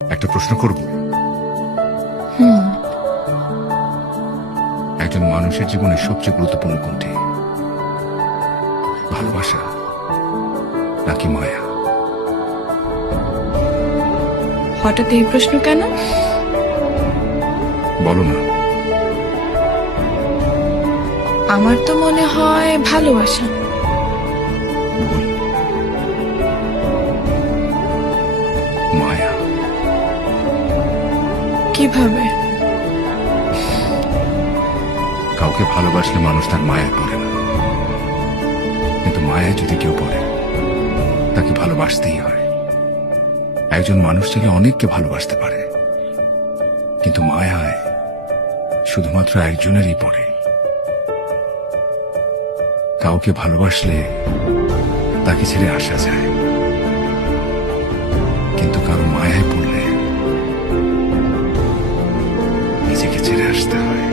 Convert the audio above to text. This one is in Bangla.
একটা প্রশ্ন করব। একজন মানুষের জীবনে সবচেয়ে গুরুত্বপূর্ণ কোনটি? ভালোবাসা নাকি মায়া? হঠাৎ এই প্রশ্ন কেন? বলো না। আমার তো মনে হয় ভালোবাসা। ভুল। মায়া। কিভাবে? কাউকে ভালোবাসলে মানুষ তার মায়ায় পড়ে না, কিন্তু মায়ায় যদি কেউ পড়ে তাকে ভালোবাসতেই হয়। একজন মানুষ চাইলে অনেককে ভালোবাসতে পারে, কিন্তু মায়ায় শুধুমাত্র একজনেরই পড়ে। কাউকে ভালোবাসলে তাকে ছেড়ে আসা যায়, কিন্তু কারো মায়ায় পড়লে নিজেকে ছেড়ে আসতে হয়।